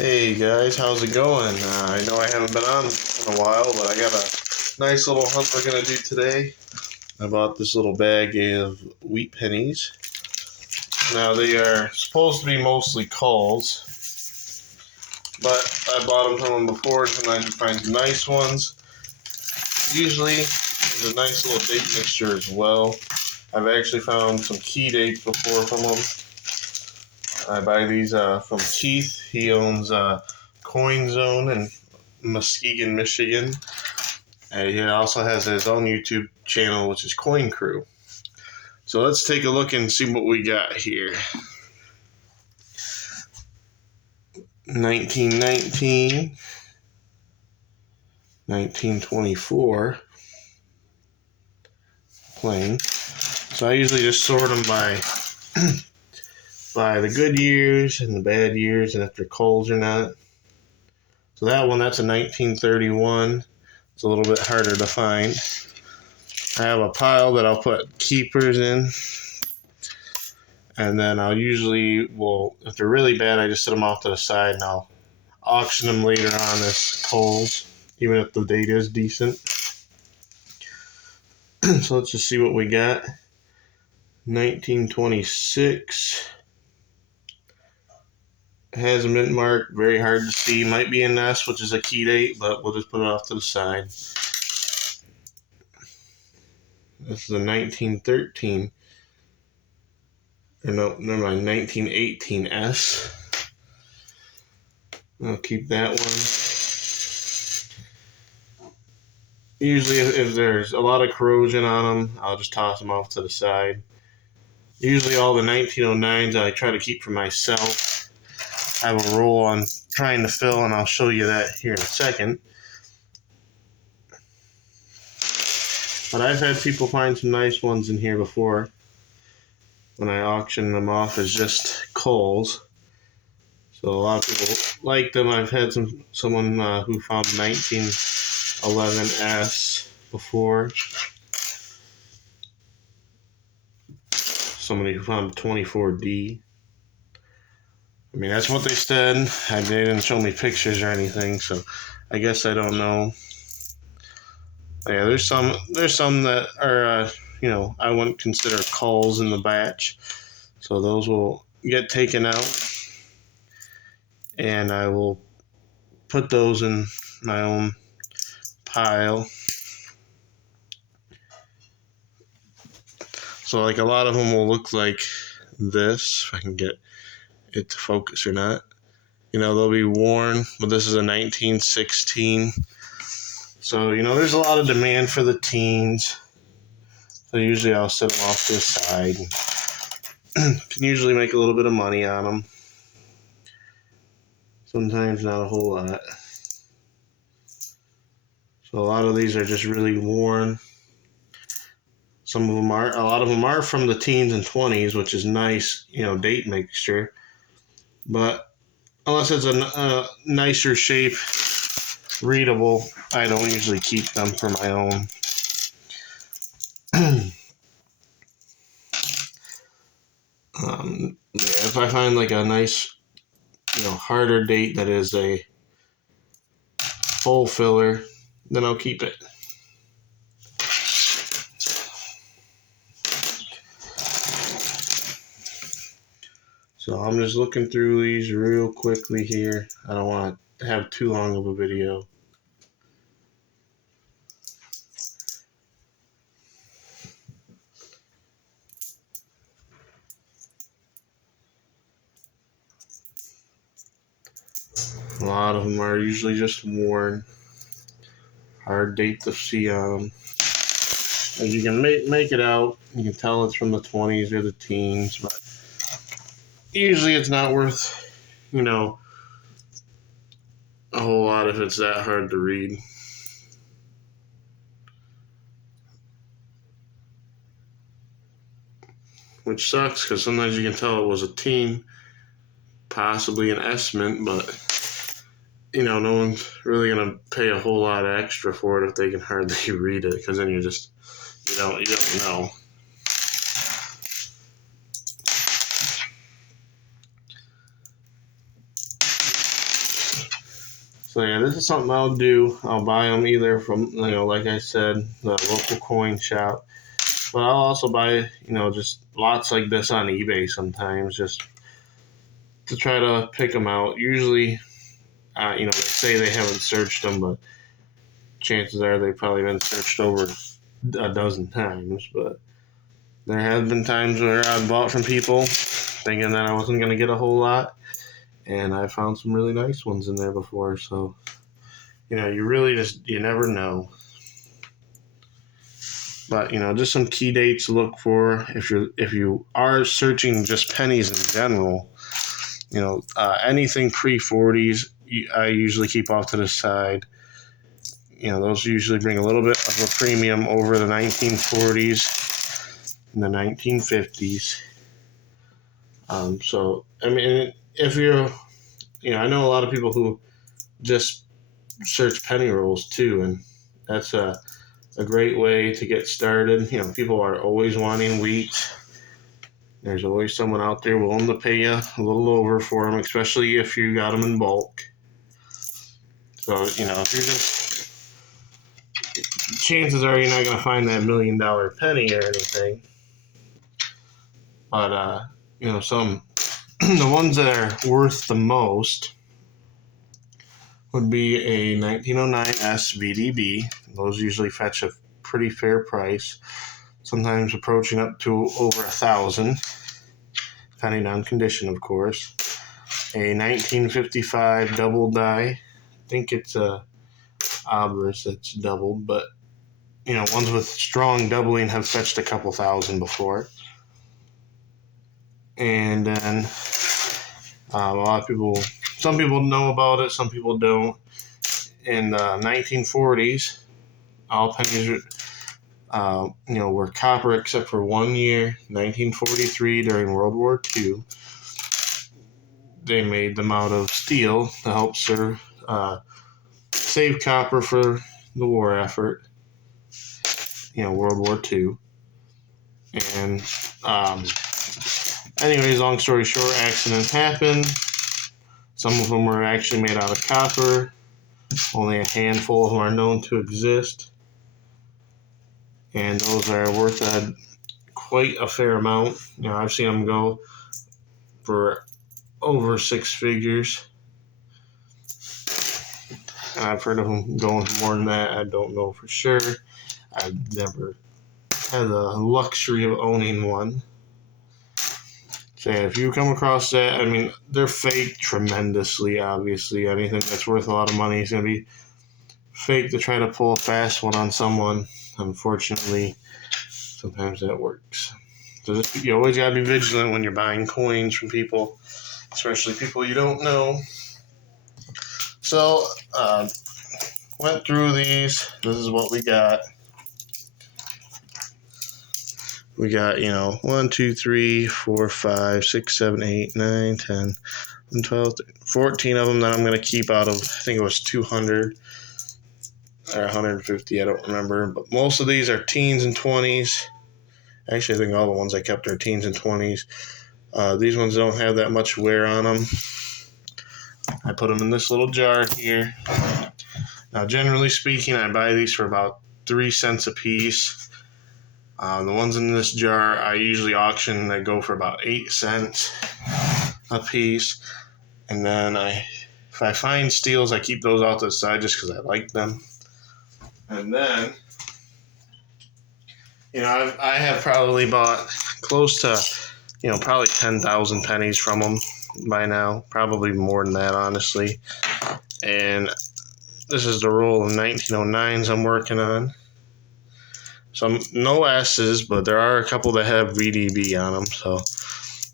Hey guys, how's it going? I know I haven't been on in a while, but I got a nice little hunt we're gonna do today. I bought this little bag of wheat pennies. Now they are supposed to be mostly culls, but I bought them from them before, and sometimes you find some nice ones. Usually, there's a nice little date mixture as well. I've actually found some key dates before from them. I buy these from Keith. He owns Coin Zone in Muskegon, Michigan. He also has his own YouTube channel, which is Coin Crew. So let's take a look and see what we got here. 1919, 1924, plain. So I usually just sort them by by the good years and the bad years, and if they're culls or not. So that one, that's a 1931. It's a little bit harder to find. I have a pile that I'll put keepers in. And then I'll usually, if they're really bad, I just set them off to the side and I'll auction them later on as culls, even if the date is decent. So let's just see what we got. 1926. Has a mint mark, very hard to see. Might be an S, which is a key date, but we'll just put it off to the side. This is a 1913. Or no, never mind, 1918 S. I'll keep that one. Usually, if there's a lot of corrosion on them, I'll just toss them off to the side. Usually, all the 1909s I try to keep for myself. I have a roll on trying to fill, and I'll show you that here in a second. But I've had people find some nice ones in here before when I auction them off as just culls. So a lot of people like them. I've had someone who found 1911S before. Somebody who found 24D. I mean, that's what they said. They didn't show me pictures or anything, so I guess I don't know. Yeah, there's some that are, I wouldn't consider culls in the batch. So those will get taken out, and I will put those in my own pile. So like a lot of them will look like this, if I can get it to focus or not. They'll be worn, but this is a 1916. So, there's a lot of demand for the teens. So usually I'll set them off to the side. Can usually make a little bit of money on them. Sometimes not a whole lot. So a lot of these are just really worn. A lot of them are from the teens and 20s, which is nice, date mixture. But unless it's a nicer shape, readable, I don't usually keep them for my own. If I find like a nice, harder date that is a full filler, then I'll keep it. So I'm just looking through these real quickly here. I don't want to have too long of a video. A lot of them are usually just worn. Hard date to see on them. As you can make it out, you can tell it's from the 20s or the teens, but usually it's not worth, a whole lot if it's that hard to read. Which sucks, because sometimes you can tell it was a teen, possibly an S mint, but no one's really gonna pay a whole lot extra for it if they can hardly read it, because then you don't know. So yeah, this is something I'll do. I'll buy them either from, like I said, the local coin shop, but I'll also buy, just lots like this on eBay sometimes, just to try to pick them out. Usually, they say they haven't searched them, but chances are they've probably been searched over a dozen times. But there have been times where I bought from people thinking that I wasn't going to get a whole lot, and I found some really nice ones in there before. So, you really you never know. But, just some key dates to look for if you are searching just pennies in general. Anything pre-40s, I usually keep off to the side. Those usually bring a little bit of a premium over the 1940s and the 1950s. So, I mean, if you're, I know a lot of people who just search penny rolls too, and that's a great way to get started. People are always wanting wheat. There's always someone out there willing to pay you a little over for them, especially if you got them in bulk. So, if you're just, chances are you're not going to find that $1 million penny or anything. But, some, the ones that are worth the most would be a 1909 SVDB. Those usually fetch a pretty fair price, sometimes approaching up to over $1,000, depending on condition, of course. A 1955 double die. I think it's a obverse that's doubled, but ones with strong doubling have fetched a couple thousand before. And then a lot of people, some people know about it, some people don't. In the 1940s, all pennies were copper except for 1 year, 1943, during World War II. They made them out of steel to help save copper for the war effort, World War II. And anyways, long story short, accidents happened. Some of them were actually made out of copper. Only a handful of them are known to exist. And those are worth quite a fair amount. I've seen them go for over 6 figures. And I've heard of them going for more than that. I don't know for sure. I've never had the luxury of owning one. So yeah, if you come across that, I mean, they're fake tremendously, obviously. Anything that's worth a lot of money is going to be fake to try to pull a fast one on someone. Unfortunately, sometimes that works. So you always got to be vigilant when you're buying coins from people, especially people you don't know. So, went through these. This is what we got. We got, 1, 2, 3, 4, 5, 6, 7, 8, 9, 10, 12, 14 of them that I'm going to keep out of, I think it was 200 or 150, I don't remember. But most of these are teens and 20s. Actually, I think all the ones I kept are teens and 20s. These ones don't have that much wear on them. I put them in this little jar here. Now, generally speaking, I buy these for about 3 cents a piece. The ones in this jar, I usually auction. They go for about 8 cents a piece. And then if I find steals, I keep those off to the side just because I like them. And then, I have probably bought close to, probably 10,000 pennies from them by now. Probably more than that, honestly. And this is the roll of 1909s I'm working on. Some no S's, but there are a couple that have VDB on them. So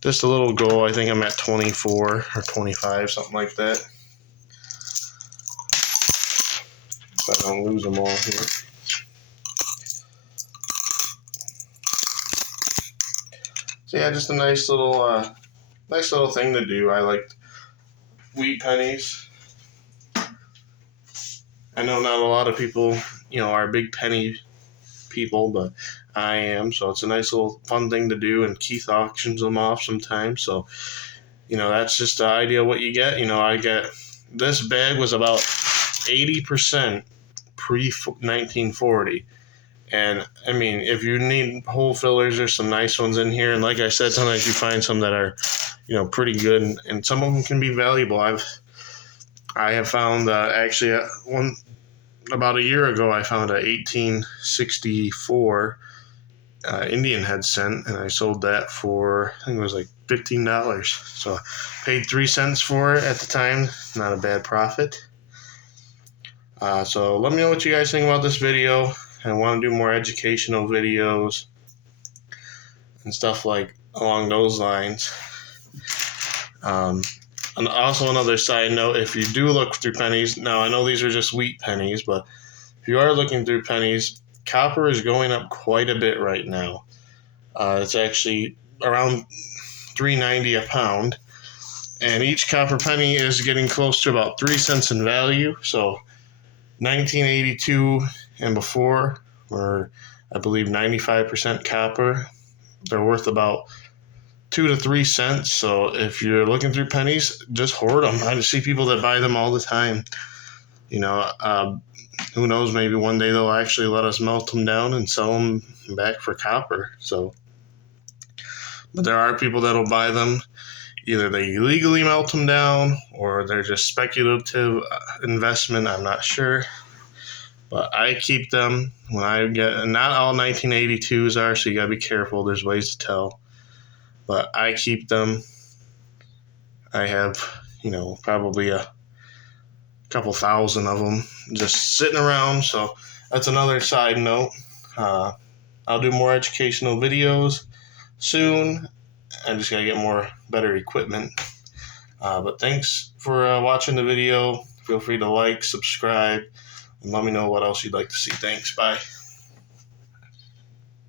just a little goal. I think I'm at 24 or 25, something like that. So I don't lose them all here. So yeah, just a nice little thing to do. I like wheat pennies. I know not a lot of people, are big penny people, but I am. So it's a nice little fun thing to do, and Keith auctions them off sometimes. So, that's just the idea of what you get. I get this bag was about 80% pre-1940. And I mean, if you need hole fillers, there's some nice ones in here. And like I said, sometimes you find some that are, pretty good, and some of them can be valuable. I have found actually one about a year ago. I found a 1864 Indian head cent, and I sold that for, I think it was like $15. So I paid 3 cents for it at the time. Not a bad profit. So let me know what you guys think about this video. I want to do more educational videos and stuff like along those lines. And also another side note, if you do look through pennies, now I know these are just wheat pennies, but if you are looking through pennies, copper is going up quite a bit right now. It's actually around $3.90 a pound, and each copper penny is getting close to about 3 cents in value. So 1982 and before were, I believe, 95% copper. They're worth about 2 to 3 cents. So if you're looking through pennies, just hoard them. I just see people that buy them all the time. Who knows? Maybe one day they'll actually let us melt them down and sell them back for copper. But there are people that'll buy them. Either they illegally melt them down, or they're just speculative investment. I'm not sure. But I keep them when I get. Not all 1982s are, so you gotta be careful. There's ways to tell. But I keep them. I have, probably a couple thousand of them just sitting around. So that's another side note. I'll do more educational videos soon. I just gotta get better equipment. But thanks for watching the video. Feel free to like, subscribe, and let me know what else you'd like to see. Thanks. Bye.